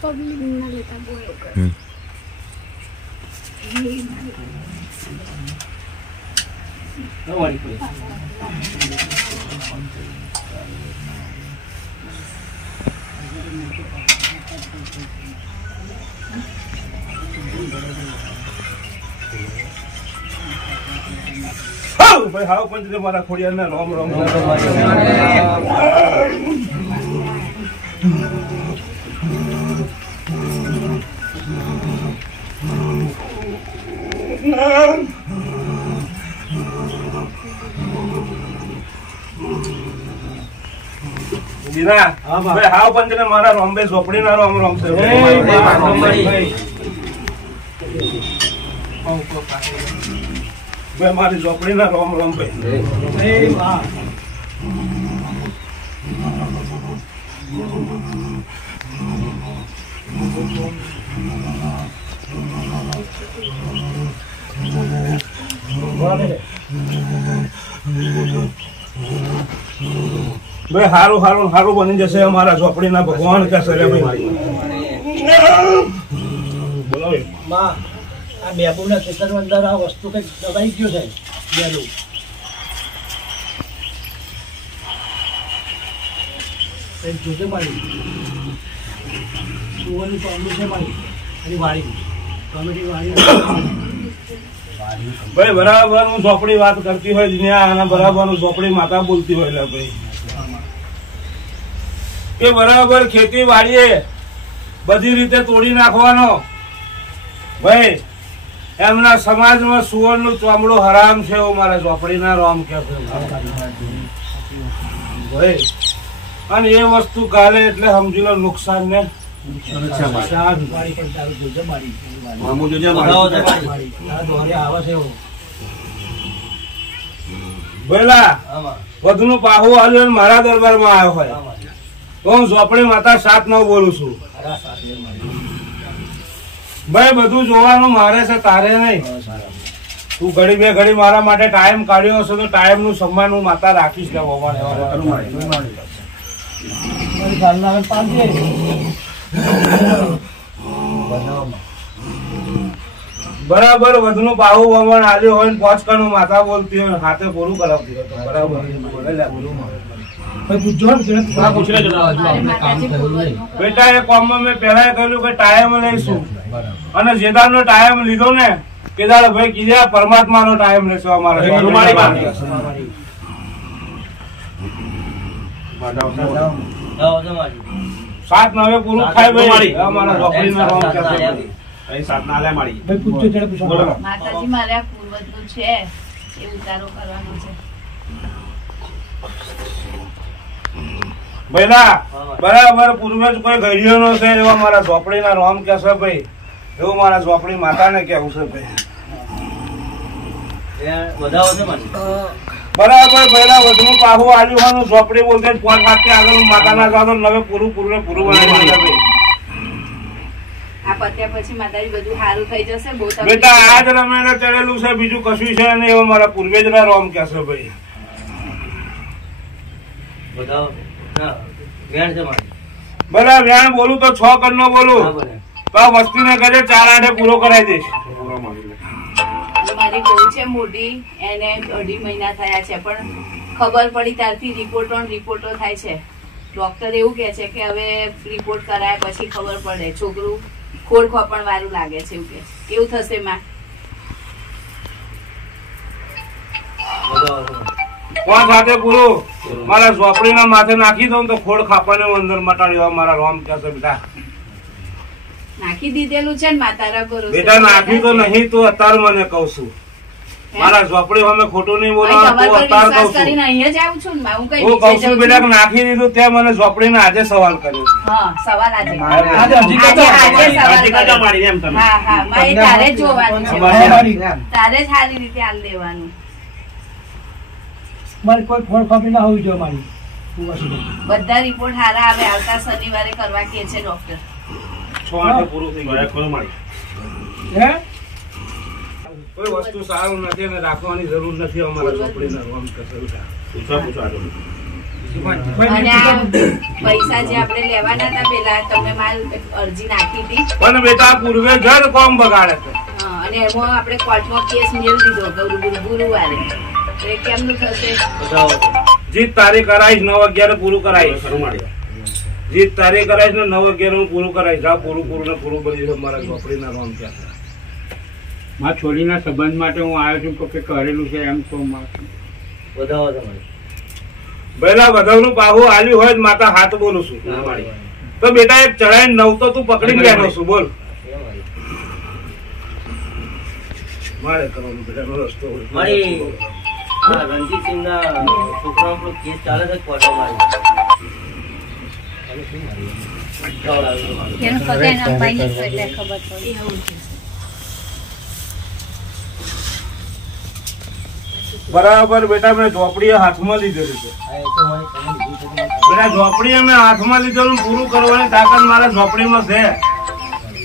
Public ના લેતા બોલો કર ભાઈ હાવ પંચ મારા ખોડિયા ના રોમ રોમ હાવ પંચ ને મારા રોમબે ઝોપડી ના રોમ રોમ છે મારી ઝોપડી ના રોમ રોમ ભાઈ ભાઈ હારું હારું હારું બની જશે અમારા ઝોપડી ના ભગવાન કહેશે રે ભાઈ બોલો આ બેબુના ખેતર અંદર આ વસ્તુ કઈક દબાઈ ગયું છે બેલું જોજે મારી સુવર્ણની ટોમડી છે મારી એની વાડી ટોમેટી વાડી ભાઈ બરાબર હું ઝોપડી વાત કરતી હોય દુનિયા અને બરાબર હું ઝોપડી માતા બોલતી હોય એટલે ભાઈ કે બરાબર ખેતી વાડીએ બધી રીતે તોડી નાખવાનો ભાઈ એમના સમાજમાં સુવર્ણનું ચામડું હરામ છે એવું મારા ઝોપડીના રોમ કે ભાઈ અને એ વસ્તુ કાલે એટલે સમજી લો નુકસાન ને ભેલા વધુ નું પાહુ આવ્યું મારા દરબારમાં આવ્યો હોય તો હું ઝોપડી માતા 7-9 બોલું છું ભાઈ બધું જોવાનું મારે છે તારે નહીં તું ઘડી બે ઘડી મારા માટે ટાઈમ કાઢ્યો હશે તો ટાઈમ નું સન્માન હું માતા રાખીશ કે બરાબર વધુ નું બાહુ વમણ આવ્યો હોય ને 5 કણ માતા બોલતી હોય હાથે પૂરું કરાવતી હોય બરાબર બેટા એ કોમમાં મેં પેલા કહ્યું કે ટાઈમ લઈશું અને જેદાર નો ટાઈમ લીધો ને કેદાર ભાઈ કીધા પરમાત્મા નો ટાઈમ લેશો અમારે 7-9 પૂરું થાય ભાઈ અમારા ઝોપડીના રોમ કે માતાજી મારે આ પૂર્વજનું છે એ ઉતારો કરવાનો છે ભઈલા બરાબર પૂર્વજ કોઈ ગળ્યો નો છે એવા મારા ઝોપડીના રોમ કે છે ભાઈ એવું મારા ઝોપડી માતાને કેવું છે ભાઈ બરાબર પહેલા વધુ પાહુ આવ્યું હોવાનું ઝોપડી બોલતે 5 વાગે આગળ માતાના જાતો નવે પૂરું પૂરું પૂરું બનાવી ભાઈ આ પત્યા પછી માતાજી બધું સારું થઈ જશે બહુ બેટા આજ રમેને ચડેલું છે બીજું કશું છે નહીં એવો મારા પૂર્વજના રોમ કે છે ભાઈ બરાબર વ્યાણ બોલું તો 6 કણ નો બોલું તો વસ્તી ને કહે 4-8 પૂરો કરાવી દઈશ મારી બહુ છે મોટી એને 2.5 મહિના થયા છે પણ ખબર પડી ત્યારથી રિપોર્ટો થાય છે ડોક્ટર એવું કે છે કે હવે રિપોર્ટ કરાયા પછી ખબર પડે છોકરું ખોડ ખોપણ વાળું લાગે છે એવું કે કેવું થશે માં 5 વાગે પૂરું મારા ઝોપડીના માથે નાખી દઉં તો ખોડ ખાપાને અંદર મટાડ્યો મારા રોમ કે છે બેટા નાખી દીધેલું છે ને માતારા ભરોસે બેટા નાખી તો નહીં તું અત્યારે મને કહું છું મારા ઝોપડી અમે ખોટું નહીં બોલવાનું તું અત્યારે કહું છું અહીંયા જ આવું છું ને હું કઈ હું કહું છું બેટા નાખી દીધું ત્યાં મને ઝોપડીને આજે સવાલ કર્યો છે હા સવાલ આજે હા હા મારે તારે જ જોવાનું છે તારે જ સારી રીતે હાલ દેવાનું મારી કોઈ ફોડ ફાફડી ના હોવી જોઈએ મારી બધા રિપોર્ટ સારા આવે આવતા શનિવારે કરવા કે છે ડોક્ટર 6 વાગે પૂરું થઈ ગયું ખરો મારી હે કોઈ વસ્તુ સારું નથી અને રાખવાની જરૂર નથી અમારા ઝોપડીના રોમ કે છે અને આ પૈસા જે આપણે લેવાના હતા પેલા તમે માલ અરજી નાખી હતી પણ બેટા પૂર્વે ઘર કોમ બગાડે છે. હા, અને એમાં આપણે કોર્ટમાં કેસ મેળ દીધો ગુરુવારે. તો એ કેમનું થશે? જીત તારીખ કરાવીશ 9/11 પૂરું કરાવીશ. જીત તારીખ કરાવીશ ને 9/11 હું પૂરું કરાવીશ. આ પૂરું ને પૂરું બધી મારા ઝોપડીના નામ ક્યાં છે. મારા છોડીના સંબંધ માટે હું આવ્યો છું કે કરેલું છે એમ તો પહેલા બધાનું પાહું આલ્યું હોય માતા હાથ બોલું છું. તો બેટા એક ચડાઈ 9 તો તું પકડી બેઠો છું. બોલ મારે કરવાનું બેટાનો રસ્તો રણજીતસિંહના છોકરાનો કેસ ચાલે છે કોર્ટમાં. એનો પગાર ના પાઈ નથી એટલે ખબર પડી. બરાબર બેટા મેં ઝોપડીએ હાથમાં લીધેલું છે. બેટા ઝોપડીએ મેં હાથમાં લીધેલું પૂરું કરવાની તાકાત મારા ઝોપડીમાં છે.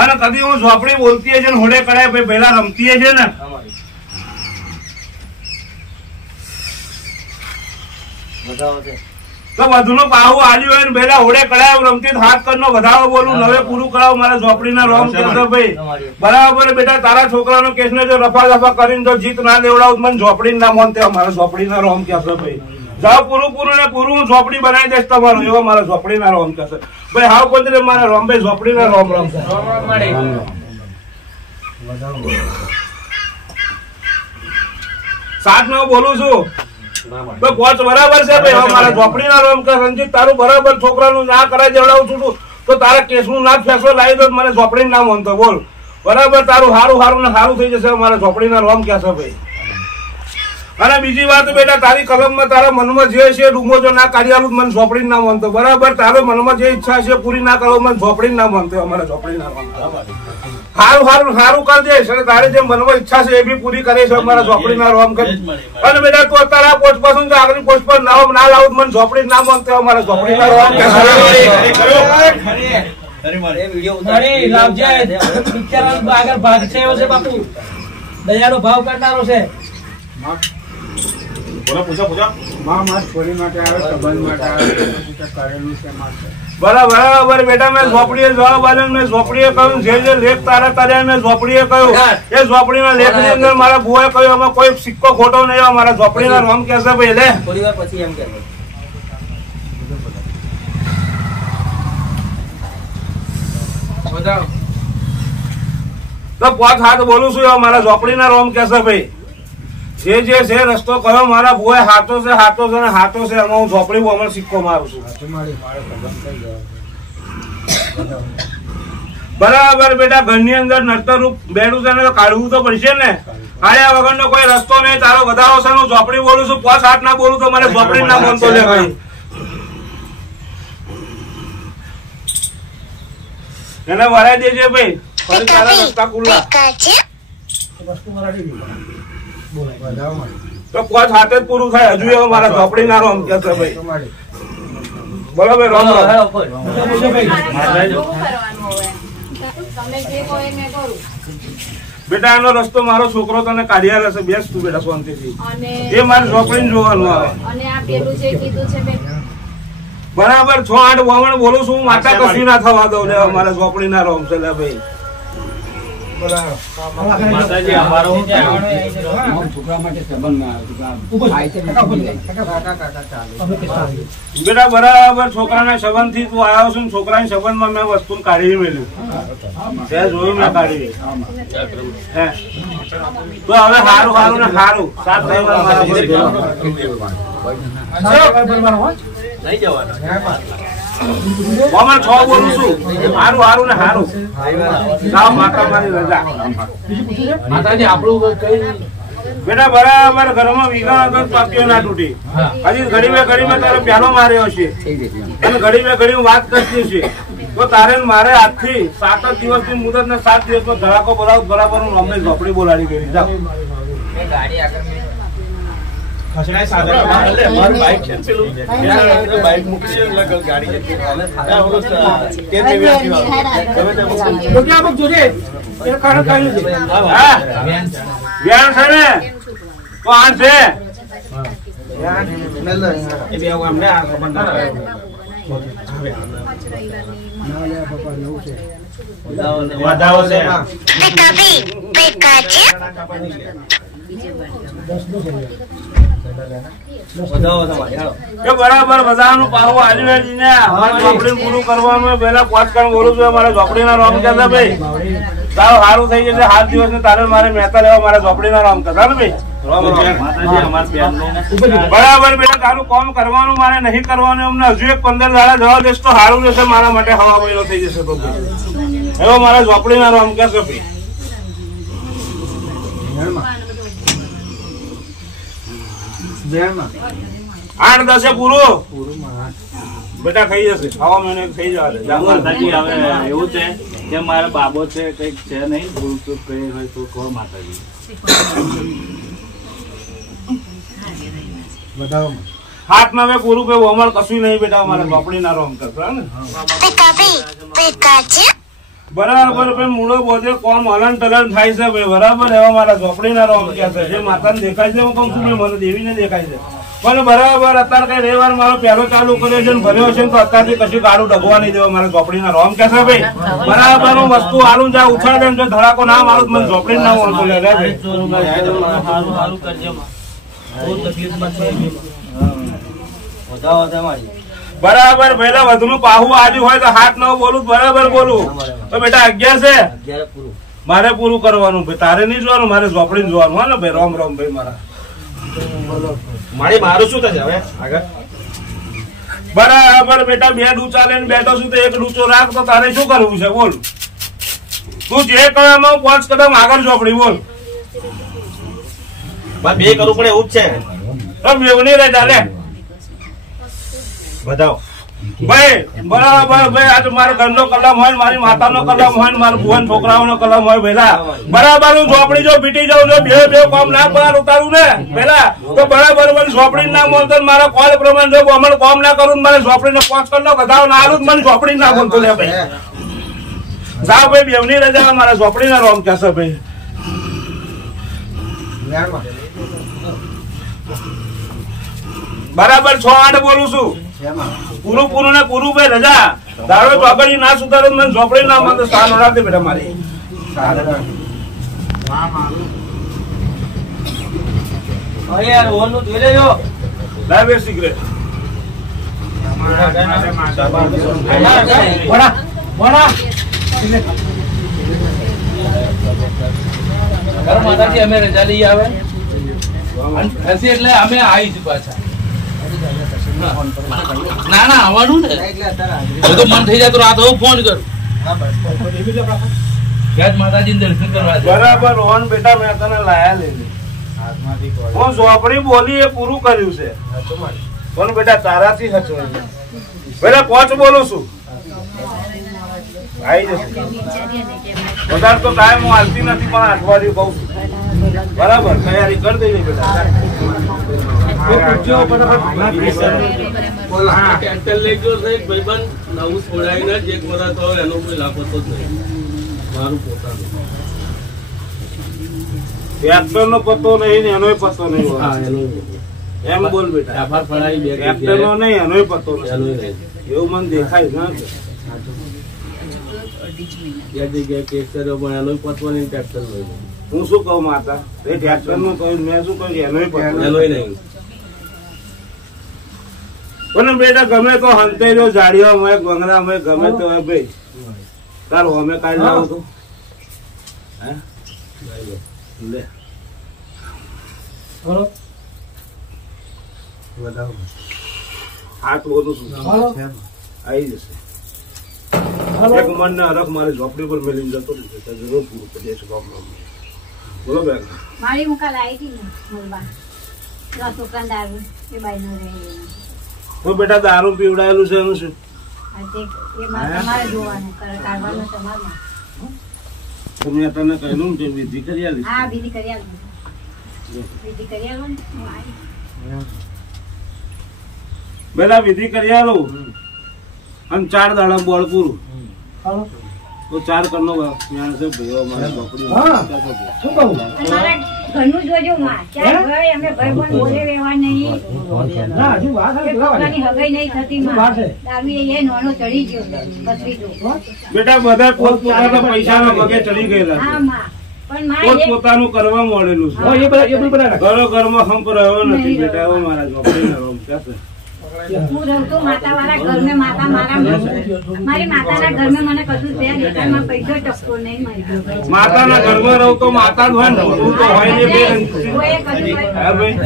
અને કદી હું ઝોપડી બોલતી છે ને હોડે કરાય ભાઈ પહેલા રમતી છે ને તો બધું પાહું આલ્યું હોય ને પહેલા હોડે કરાય રમતી હાથ કરનો વધાવો બોલું નવે પૂરું કરાવો મારા ઝોપડીના રોમ કેસો ભાઈ. બરાબર બેટા તારા છોકરાનો કેસ ને જો રફા કરીને જો જીત ના દેવડાવું મને ઝોપડી ના મોનતે મારા ઝોપડીના રોમ કેસો ભાઈ. જાઓ પૂરું ને પૂરું હું ઝોપડી બનાવી દઈશ તમારું એવો મારા ઝોપડીના રોમ કહેશે ભાઈ. હાવ કોઈ મારા રોમ ભાઈ ઝોપડીના રોમ 7-9 બોલું છું. પહોંચ બરાબર છે ભાઈ. મારા ઝોપડીના રોમ કે રણજીત તારું બરાબર છોકરાનું ના કરાય દેવડાવું છું તો તારા કેસનું ના ફેસલો લાવી દો મને ઝોપડી ના માનતો બોલ. બરાબર તારું સારું ને સારું થઈ જશે મારા ઝોપડીના રોમ કહેશે ભાઈ. અને બીજી વાત બેટા તારી કલમમાં તારા મનમાં જે છે રૂમો જો ના કાઢી મને ઝોપડી ના માનતો. બરાબર તારો મનમાં જે ઈચ્છા છે પૂરી ના કરો મને ઝોપડી ના માનતો અમારા ઝોપડી ના માનતો. સારું કરી દઈશ અને તારી જે મનમાં ઈચ્છા છે એ બી પૂરી કરે છે અમારા ઝોપડી ના રોમ કરી. અને બેટા તું અત્યારે આ પોસ્ટ પાછું આગળ પોસ્ટ પર ના લાવું મને ઝોપડી ના માનતો અમારા ઝોપડી ના રોમ આગળ ભાગ છે એવો છે બાપુ દયાનો ભાવ કરનારો છે. મારા છોડી માટે આવે સંબંધ માટે આવે કરેલું છે મારે. બરાબર બેટા મેં ઝોપડીએ જવાબ આપ્યો. મેં ઝોપડીએ કહ્યું જે લેખ તારા મેં ઝોપડીએ કહ્યું એ ઝોપડીના લેખ ની અંદર મારા ભુવાએ કહ્યું અમે કોઈ સિક્કો ખોટો નહીં મારા ઝોપડીના રોમ કહેશે ભાઈ. લે થોડી વાર પછી એમ કે તો 5 હાથ બોલું છું મારા ઝોપડીના રોમ કહેશે ભાઈ. જે છે રસ્તો કયો મારા ભુવાએ હાથો છે ને હાથો છે એમાં હું ઝોપડી બોમણ સિક્કો મારું છું. બરાબર બેટા ઘરની અંદર નડતર રૂપ બેડું છે ને તો કાઢવું તો પડશે ને. કાઢ્યા વગરનો કોઈ રસ્તો નહીં. તારો વધારો છે હું ઝોપડી બોલું છું. 5 હાથ ના બોલું તો મને ઝોપડી ના બોલતો લે ભાઈ. એને વરાઈ દેજે ભાઈ. ફરી તારા રસ્તા ખુલ્લા તો 5 હાથે જ પૂરું થાય. હજુ એવો મારા ઝોપડી ના રોમ કે છે ભાઈ. બોલો ભાઈ રોમ શું કરવાનું હવે? તમે જે કહો એ મેં કરું. બેટા એનો રસ્તો મારો છોકરો તને કાઢી રહેશે. બેસ તું બેટા શાંતિથી. અને એ મારે ઝોપડીને જોવાનું આવે. અને આ પેલું જે કીધું છે બરાબર 6-8 વામણ બોલું છું. માતા કશું ના થવા દઉં લે મારા ઝોપડી ના રોમ છે લે ભાઈ. બેટા બરાબર છોકરાના સંબંધ થી તું આવ્યો છું. છોકરાના સંબંધમાં મેં વસ્તુ કાઢી મેળ્યું જોયું મેં કાઢી. તો હવે સારું ને સારું 7 રવિવાર મારા નહીં જવાનું. 6 બોલું છું. સારું ને સારું. જાઓ માતા મારી રજા. માતાજી આપણું કઈ બેટા બરાબર ઘરમાં વિઘા વગર પાક્યો ના તૂટી. હજી ઘડી મેં તારો પ્યાલો માર્યો છે અને ઘડી વાત કરતી છે. તો તારે મારે આજથી 7 જ દિવસની મુદત ને 7 દિવસમાં ધડાકો બોલાવ બરાબર હું અમને ઝોપડી બોલાડી ગઈ. જાઓ ગાડી આગળ વ્યાન છે ને તો આ છે એ બે અમને આ ખબર ના પડે. ના લે પપ્પા નવું છે. વધાવો છે. 10 નું છે. વધાવો તમારે હાલો. એ બરાબર બધાનું પાહું આજુબાજુને અમારે ઝોપડી પૂરું કરવાનું હોય. પહેલા 5 કામ બોલું છું મારે ઝોપડીના રોમ કરતા ભાઈ તારો સારું થઈ જશે. 7 દિવસ ને તારે મારે મહેતા લેવા મારે ઝોપડીના રોમ કરતા ને ભાઈ. બરાબર બેટા તારું કામ કરવાનું મારે નહીં કરવાનું. અમને હજુ એક 15 દાડા જવા દેશ તો સારું રહેશે મારા માટે. હવા મહિનો થઈ જશે તો એવો મારે ઝોપડીના રોમ કરશે ભાઈ. 8-10 પૂરું બેટા થઈ જશે. હવા મહિને થઈ જવા દે. માતાજી હવે એવું છે કે મારા બાબો છે કઈક છે નહીં ભૂલ ચૂક કરી હોય તો કહો માતાજી. હાથ માં મેં પૂરું કહ્યું અમારે કશું નહીં બેટા. અમારે ઝોપડીના રોમ કરતા ને બરાબર ભાઈ. મૂળો બધે કોમ હલન ટલન થાય છે ભાઈ. બરાબર એવા મારા ઝોપડીના રોમ કે છે. જે માતાને દેખાય છે હું કઉ છું મને દેવીને દેખાય છે. પણ બરાબર અત્યારે કઈ રવિવાર મારો પહેલો ચાલુ કર્યો છે ને ભર્યો છે તો અત્યારથી કશું ગાડું ડગવા નહીં દેવા. મારા ઝોપડીના રોમ કે છે ભાઈ. બરાબર હું વસ્તુ આલું જ્યાં ઉછાળ દે ધડાકો ના મારું મને ઝોપડી ના મળતો લે ભાઈ. સારું કરજો બહુ તકલીફમાં છે. વધાવો તમારી બરાબર પહેલા વધુનું પાહું આજુ હોય તો 8-9 બોલું બરાબર બોલું તો બેટા 11 છે 11 પૂરું મારે પૂરું કરવાનું ભાઈ. તારે નહીં જોવાનું મારે ઝોપડી જોવાનું હોય ને ભાઈ. રોમ રોમ ભાઈ મારા. મારું શું થશે હવે આગળ? બરાબર બેટા 2 ડૂચા લઈને બેઠો છું તો 1 ડૂચો રાખ. તો તારે શું કરવું છે બોલ. તું જે કદમ 5 કદમ આગળ ઝોપડી બોલ. 2 કરવું પડે એવું જ છે. બેવની રે ચાલે વધાવો ભાઈ. બરાબર ભાઈ. આજે મારા ઘરનો કલમ હોય ને મારી માતાનો કલમ હોય ને મારા ભુવન છોકરાઓનો કલમ હોય પેલા બરાબર હું ઝોપડી જો પીટી જાઉં જો બે કામ ના બહાર ઉતારું ને પેલા તો બરાબર મને ઝોપડી ના બોલતો. મારા કોલ પ્રમાણે જો અમને કામ ના કરું મને ઝોપડીને 5 કલાક વધારો ના આલું મને ઝોપડી ના બોલતો લે ભાઈ. જાઓ ભાઈ બેવની રજા મારા ઝોપડીના રોમ કહેશે ભાઈ. બરાબર 6-8 બોલું છું. પૂરું ને પૂરું ભાઈ રજા. દાડો ચોકડી ના સુધારો મને ઝોપડી ના મળે સ્થાન ઓળાવતી બેટા મારી. અરે યાર ઓનું જોઈ લેજો. લાવ બે સિગરેટ. માતાજી અમે રજા લઈ આવે હસી એટલે અમે આવી પાછા. ના ના આવવાનું ને બધું મન થઈ જાય તો રાત હું ફોન કરું. માતાજી દર્શન કરવા બરાબર રોહન બેટા મેં તને લાયા લઈને હું ઝોપડી બોલી એ પૂરું કર્યું છે. પણ બેટા તારાથી હચવાય પેલા 5 બોલું છું. આવી જશે વધારે તો ટાઈમ હું હાલતી નથી પણ અઠવાડિયું કઉ છું. બરાબર તૈયારી કરી દેવી બેટા. ટ્રેક્ટર લઈ ગયો છે ભાઈબંધ નવું છોડાઈને જ 1 વર્ષ તો એનો કોઈ લાભ હતો જ નહીં. મારું પોતાનું ટ્રેક્ટર નો પતો નહીં ને એનો પતો નહીં. એમ બોલ બેટા. ટ્રેક્ટર નો નહીં એનો પતો નહીં એવું મને દેખાય ના. જગ્યાએ કેસ કર્યો પણ એનો પતો નહીં ટ્રેક્ટર નો. હું શું કહું માતા એ ટ્રેક્ટર નું કહ્યું મેં શું કહ્યું એનો પતો એનો નહીં. પણ બેટા ગમે તો હંતે જો જાડીઓ હોય ગંગરા હોય ગમે તો હોય ભાઈ તારો અમે કાઢી લાવું તું લે હાથ બોલું છું આવી જશે. એક મન ને અરખ મારી ઝોપડી પર મેલીને જતો જરૂર પૂરું કરી દેશે. બોલો બેન. મારી મુકા લાવી હતી ને મોલબા દુકાનદાર એ બાઈ નો રહે તો બેટા દારૂ પીવડાયેલું છે એનું શું? તમારે જોવાનું કાઢવાનું તમારું. તો મેં તને કહ્યું કે વિધિ કરી આલી. હા વિધિ કરી આલું. વિધિ કરી આલું ને પેલા વિધિ કરી આલું અને 4 દાડા બોળ પૂરું. તો 4 કરોડનો જ્ઞાન છે ભાઈઓ મારા ઝોપડી હા. શું કહું અને મારા ઘરનું જોજો માં ક્યાં ભાઈ અમે ભાઈ પણ બોલે રહેવા નહીં ના હજુ વાત એ છોકરાની હગાઈ નહીં થતી શું વાત માં છે? દારૂ એ નાનો ચડી ગયો બસરી જો બેટા બધા પોતપોતાના પૈસાના પગે ચડી ગયેલા હા છે માં પણ માં એ પોતપોતાનું કરવા મળેલું છે હા, એ બધું બધા ઘરો ઘરમાં હંપ રહ્યો નથી બેટા એવો મારા ઝોપડીના રોમ છે હું રહું તો માતા વાળા ઘર મેં માતા મારા મારી માતાના ઘર મેં મને કશું છે નહીં કારણ માં પૈસો ટકતો નહીં મારી માતાના ઘરમાં રહું તો માતા જ હોય ને ભૂતળું તો હોય ને બે કોઈએ કશું હા ભાઈ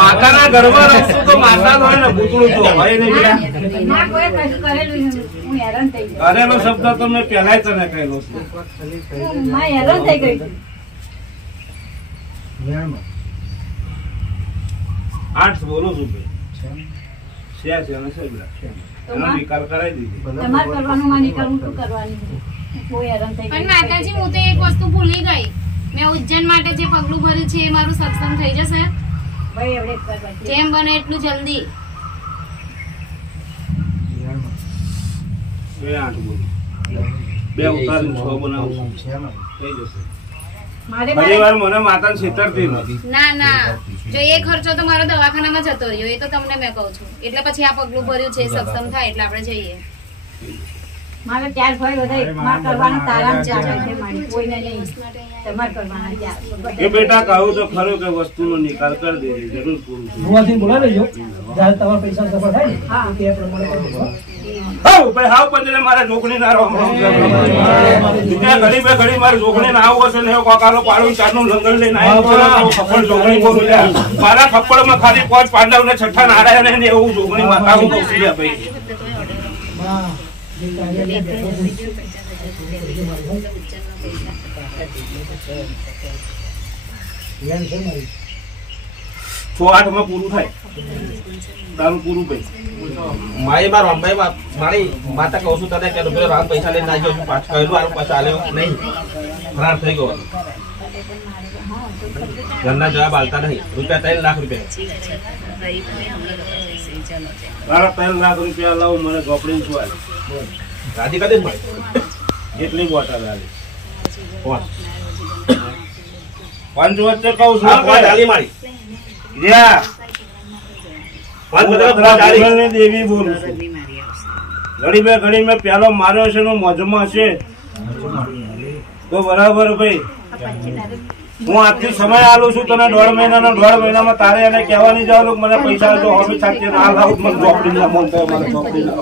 માતાના ઘરમાં રહું તો માતા જ હોય ને ભૂતળું તો હોય ને બેટા ના કોઈ કશું કરેલું નહીં. હું હેરાન થઈ ગઈ કરેલો શબ્દ તો મેં પહેલા તને કહેલો છે હું માં હેરાન થઈ ગઈ છું. 8 બોલું છું ભાઈ છે અને છે બેટા એનો નિકાલ કરાવી દીધી તમારે કરવાનું માં નીકળવું શું કરવાનું કોઈ હેરાન થઈ પણ ગઈ માતાજી હું તો એક વસ્તુ ભૂલી ગઈ મેં ઉજ્જૈન માટે જે પગલું ભર્યું છે એ મારું સક્ષમ થઈ જશે ભાઈ એવડે જ કરવા છે. જેમ બને એટલું જલ્દી 8 બોલું 2 ઉતારીને 6 બનાવું થઈ જશે મારે ઘણી વાર મને માતાને છેતરતી નથી ના ના જો એ ખર્ચો તો મારો દવાખાનામાં જતો રહ્યો એ તો તમને મેં કહું છું એટલે પછી આ પગલું ભર્યું છે એ સક્ષમ થાય એટલે આપણે જઈએ મારે 4 ભાઈ બધા માં કરવાનું તારામ ચાલે છે મારી કોઈને નહીં તમારે કરવાના 4 એ બેટા કહું તો ખરો કે વસ્તુનો નિકાલ કરી દેજે જરૂર પૂરું થઈ ભુવાથી બોલાવી લેજો જ્યારે તમારા પૈસા સફળ થાય ને હા. તો એ પ્રમાણે કરજો. હાઉ ભાઈ હાઉ પણ મારા જોખણી ના રહો ઘડી બે ઘડી મારી જોખણી ના આવું હશે ને એવો કોકારો પાડું ચારનું લંગર લઈને આવ્યો ખપ્પડ જોખણી બોલું લ્યા. મારા ખપ્પડમાં ખાલી 5 પાંડવ ને 6 નારાયણ ને એવું જોખણી માતા હું કહું છું લ્યા ભાઈ હા. જે કાર્ય ધ્યાન છે મારી. 6-8 માં પૂરું થાય તારું પૂરું ભાઈ મારી માર અંબાઈ મારી માતા કહું છું તને કે પેલો રામ પૈસા લઈને ના ગયો છું પાછું કહેલું આનું પાછા આલ્યો નહીં ફરાર થઈ ગયો ઘરના જવાબ આલતા નહીં રૂપિયા 3 લાખ રૂપિયા તારા 3 લાખ રૂપિયા લાવું મને ઝોપડી છું રાજી કદી મળે જેટલી બોટલ આલી કોણ પંચ વચ્ચે કહું છું આ કોણ ડાલી મારી જ્યાં પાંચ બધા કોણ ડાલી હું દેવી બોલું છું ઘડી બે ઘડી મેં પેલો માર્યો છે નો મોજમાં છે તો બરાબર ભાઈ હું આજથી સમય આલું છું તને 1.5 મહિનાનો 1.5 મહિનામાં તારે એને કહેવાની જવાનું મને પૈસા જો હવે સાચી ના લાવું મને ઝોપડી ના મન થાય મને ઝોપડી ના